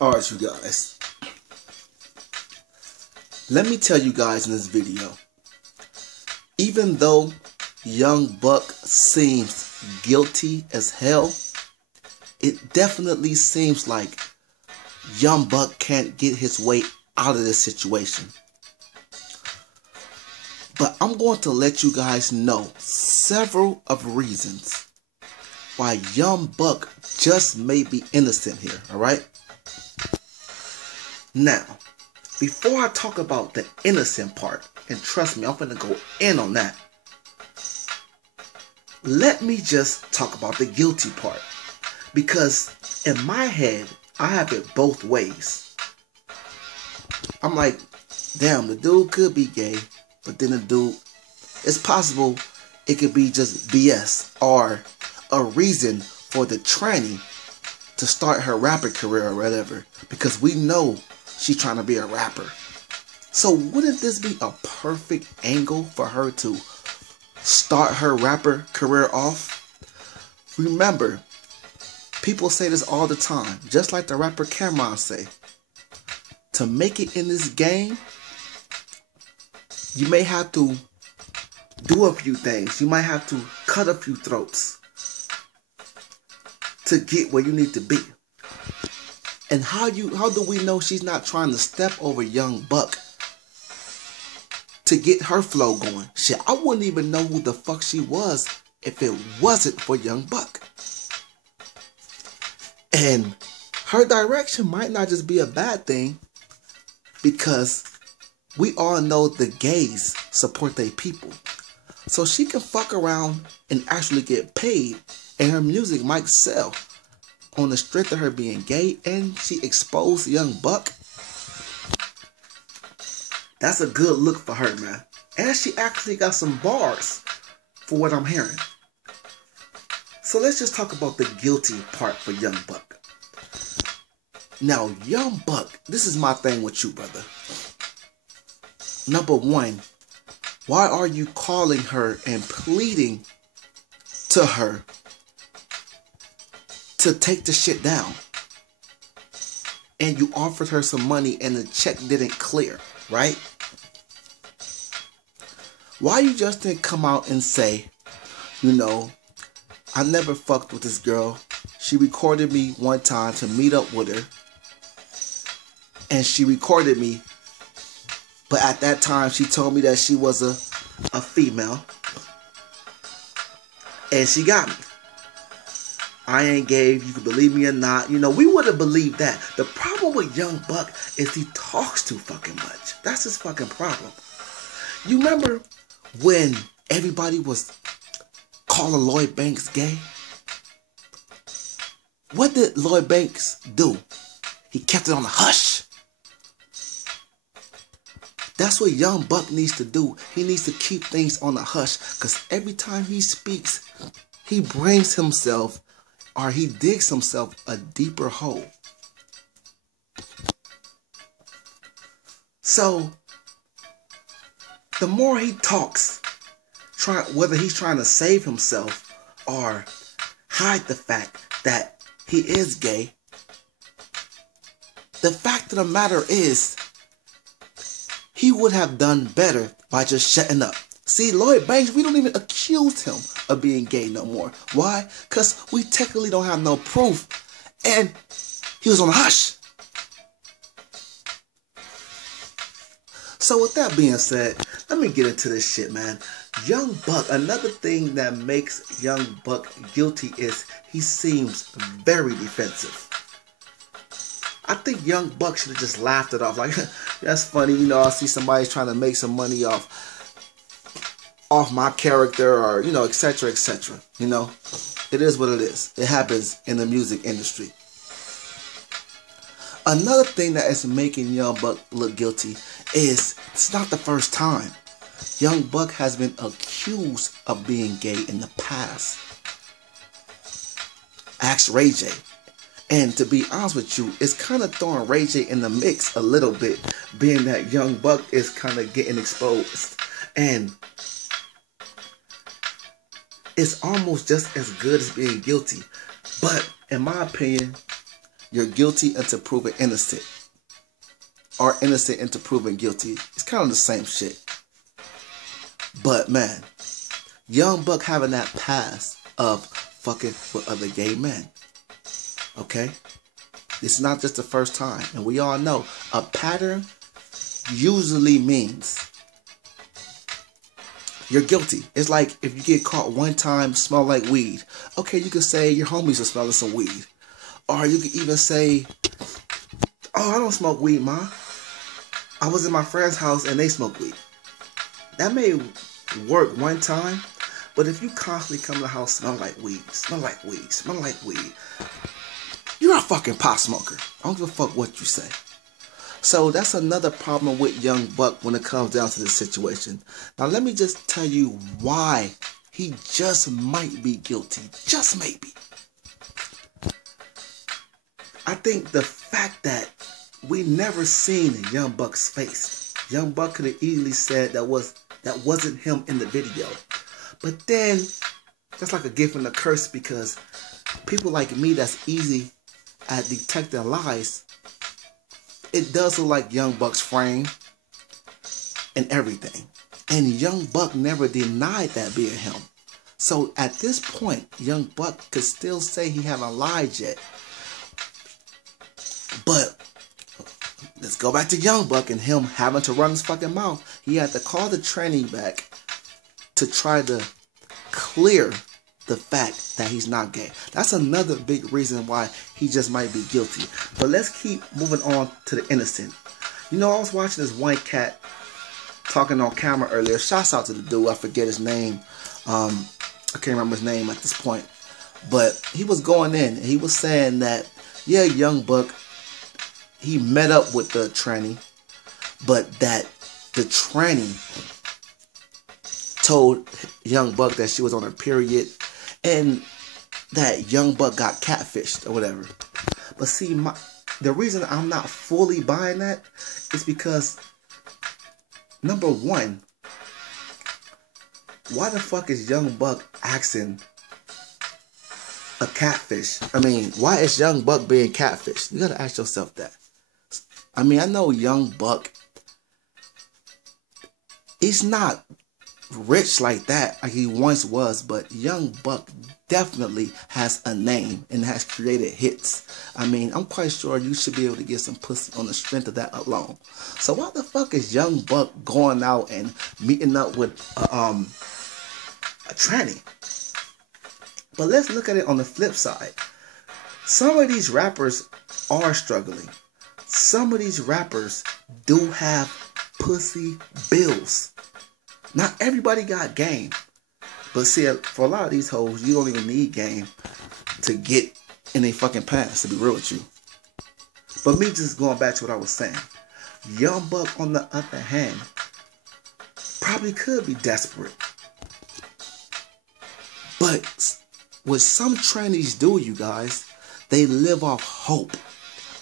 Alright, you guys. Let me tell you guys in this video. Even though Young Buck seems guilty as hell, it definitely seems like Young Buck can't get his way out of this situation. But I'm going to let you guys know several of reasons why Young Buck just may be innocent here, alright? Now, before I talk about the innocent part, and trust me, I'm going to go in on that, let me just talk about the guilty part. Because in my head, I have it both ways. I'm like, damn, the dude could be gay, but then the dude, it's possible it could be just BS or a reason for the tranny to start her rapper career or whatever, because we know she's trying to be a rapper. So wouldn't this be a perfect angle for her to start her rapper career off? Remember, people say this all the time, just like the rapper Cameron say. To make it in this game, you may have to do a few things. You might have to cut a few throats to get where you need to be. And how do we know she's not trying to step over Young Buck to get her flow going? Shit, I wouldn't even know who the fuck she was if it wasn't for Young Buck. And her direction might not just be a bad thing, because we all know the gays support their people. So she can fuck around and actually get paid, and her music might sell on the strength of her being gay, and she exposed Young Buck. That's a good look for her, man. And she actually got some bars for what I'm hearing. So let's just talk about the guilty part for Young Buck. Now, Young Buck, this is my thing with you, brother. Number one, why are you calling her and pleading to her to take the shit down? And you offered her some money and the check didn't clear, right? Why you just didn't come out and say, you know, I never fucked with this girl. She recorded me one time to meet up with her. And she recorded me. But at that time, she told me that she was a female. And she got me. I ain't gay, you can believe me or not. You know, we would have believed that. The problem with Young Buck is he talks too fucking much. That's his fucking problem. You remember when everybody was calling Lloyd Banks gay? What did Lloyd Banks do? He kept it on the hush. That's what Young Buck needs to do. He needs to keep things on the hush, because every time he speaks, he brings himself, or he digs himself, a deeper hole. So, the more he talks, whether he's trying to save himself or hide the fact that he is gay, the fact of the matter is, he would have done better by just shutting up. See, Lloyd Banks, we don't even accuse him of being gay no more. Why? Because we technically don't have no proof. And he was on the hush. So with that being said, let me get into this shit, man. Young Buck, another thing that makes Young Buck guilty is he seems very defensive. I think Young Buck should have just laughed it off. Like, that's funny, you know, I see somebody trying to make some money off my character, or, you know, etc., etc. You know, it is what it is. It happens in the music industry. Another thing that is making Young Buck look guilty is it's not the first time. Young Buck has been accused of being gay in the past. Ask Ray J. And to be honest with you, it's kind of throwing Ray J in the mix a little bit, being that Young Buck is kind of getting exposed. And it's almost just as good as being guilty. But in my opinion, you're guilty until proven innocent, or innocent until proven guilty. It's kind of the same shit. But man, Young Buck having that past of fucking with other gay men. Okay? It's not just the first time. And we all know a pattern usually means you're guilty. It's like if you get caught one time smell like weed. Okay, you could say your homies are smelling some weed. Or you could even say, oh, I don't smoke weed, ma. I was in my friend's house and they smoke weed. That may work one time, but if you constantly come to the house, smell like weed, smell like weed, smell like weed, you're a fucking pot smoker. I don't give a fuck what you say. So that's another problem with Young Buck when it comes down to this situation. Now let me just tell you why he just might be guilty. Just maybe. I think the fact that we never seen Young Buck's face. Young Buck could have easily said that wasn't him in the video. But then that's like a gift and a curse, because people like me that's easy at detecting lies, it does look like Young Buck's frame and everything. And Young Buck never denied that being him. So at this point, Young Buck could still say he haven't lied yet. But let's go back to Young Buck and him having to run his fucking mouth. He had to call the tranny back to try to clear the fact that he's not gay. That's another big reason why he just might be guilty. But let's keep moving on to the innocent. You know, I was watching this one cat talking on camera earlier. Shouts out to the dude. I forget his name. I can't remember his name at this point. But he was going in and he was saying that, yeah, Young Buck, he met up with the tranny, but that the tranny told Young Buck that she was on her period and that Young Buck got catfished or whatever. But see, the reason I'm not fully buying that is because, number one, why the fuck is Young Buck asking a catfish? I mean, why is Young Buck being catfished? You gotta ask yourself that. I mean, I know Young Buck, he's not rich like that like he once was, but Young Buck definitely has a name and has created hits. I mean, I'm quite sure you should be able to get some pussy on the strength of that alone. So why the fuck is Young Buck going out and meeting up with a tranny? But let's look at it on the flip side. Some of these rappers are struggling. Some of these rappers do have pussy bills. Not everybody got game. But see, for a lot of these hoes, you don't even need game to get in their fucking pants, to be real with you. But me just going back to what I was saying. Young Buck, on the other hand, probably could be desperate. But what some trannies do, you guys, they live off hope.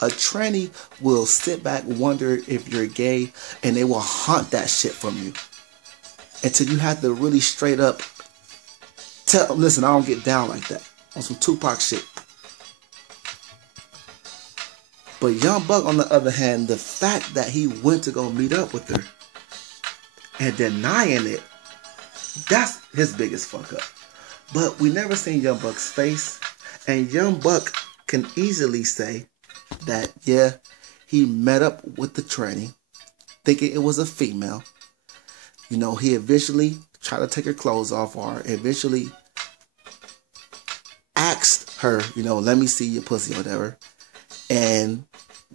A tranny will sit back, wonder if you're gay, and they will hunt that shit from you. Until you have to really straight up tell them, listen, I don't get down like that. On some Tupac shit. But Young Buck, on the other hand, the fact that he went to go meet up with her and denying it, that's his biggest fuck up. But we never seen Young Buck's face. And Young Buck can easily say that, yeah, he met up with the tranny, thinking it was a female. You know, he eventually tried to take her clothes off, or eventually asked her, you know, let me see your pussy or whatever. And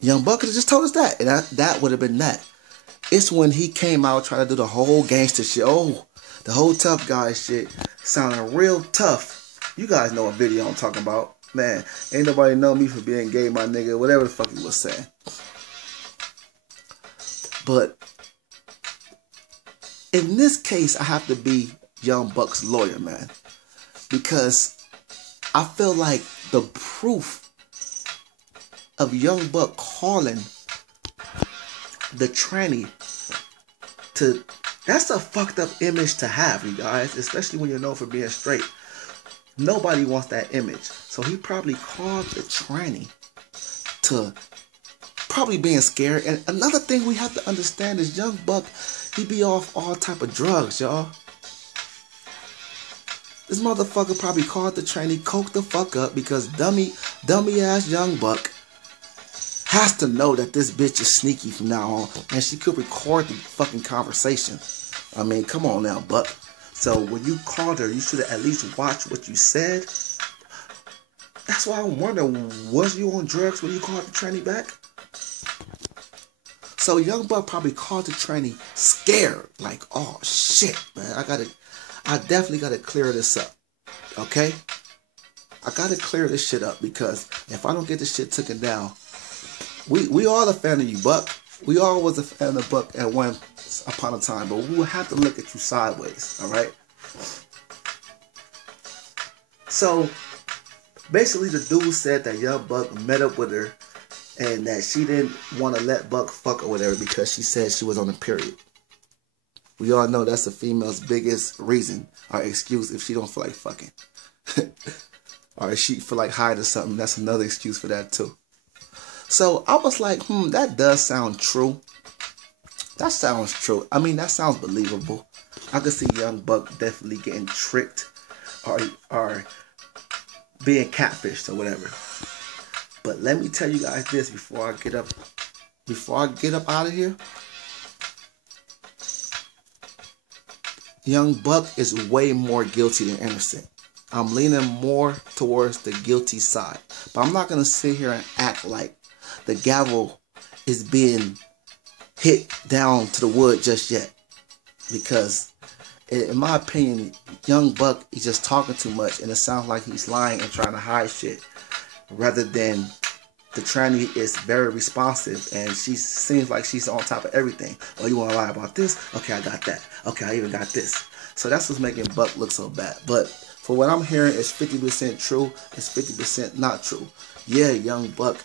Young Buck could have just told us that. And that would have been that. It's when he came out trying to do the whole gangster shit. Oh, the whole tough guy shit. Sounding real tough. You guys know what video I'm talking about. Man, ain't nobody know me for being gay, my nigga. Whatever the fuck he was saying. But in this case, I have to be Young Buck's lawyer, man. Because I feel like the proof of Young Buck calling the tranny to... That's a fucked up image to have, you guys. Especially when you're known for being straight. Nobody wants that image. So he probably called the tranny to probably being scared. And another thing we have to understand is Young Buck, he be off all type of drugs, y'all. This motherfucker probably called the trainee, coked the fuck up, because dummy ass Young Buck has to know that this bitch is sneaky from now on, and she could record the fucking conversation. I mean, come on now, Buck. So when you called her, you should have at least watched what you said. That's why I'm wondering, was you on drugs when you called the trainee back? So Young Buck probably called the trainee scared, like, oh shit, man, I definitely gotta clear this up, okay? I gotta clear this shit up, because if I don't get this shit taken down, we all a fan of you, Buck. We all was a fan of Buck at one upon a time, but we will have to look at you sideways, all right? So basically, the dude said that Young Buck met up with her and that she didn't want to let Buck fuck or whatever because she said she was on a period. We all know that's a female's biggest reason or excuse if she don't feel like fucking. Or if she feel like hiding something, that's another excuse for that too. So I was like, that does sound true. That sounds true. I mean, that sounds believable. I could see Young Buck definitely getting tricked or being catfished or whatever. But let me tell you guys this before I get up out of here. Young Buck is way more guilty than innocent. I'm leaning more towards the guilty side. But I'm not going to sit here and act like the gavel is being hit down to the wood just yet. Because in my opinion, Young Buck is just talking too much, and it sounds like he's lying and trying to hide shit, rather than the tranny is very responsive and she seems like she's on top of everything. Oh, you want to lie about this? Okay, I got that. Okay, I even got this. So that's what's making Buck look so bad. But for what I'm hearing, it's 50% true. It's 50% not true. Yeah, Young Buck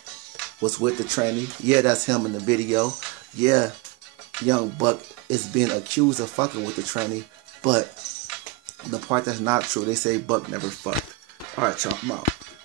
was with the tranny. Yeah, that's him in the video. Yeah, Young Buck is being accused of fucking with the tranny. But the part that's not true, they say Buck never fucked. Alright, y'all, I'm out.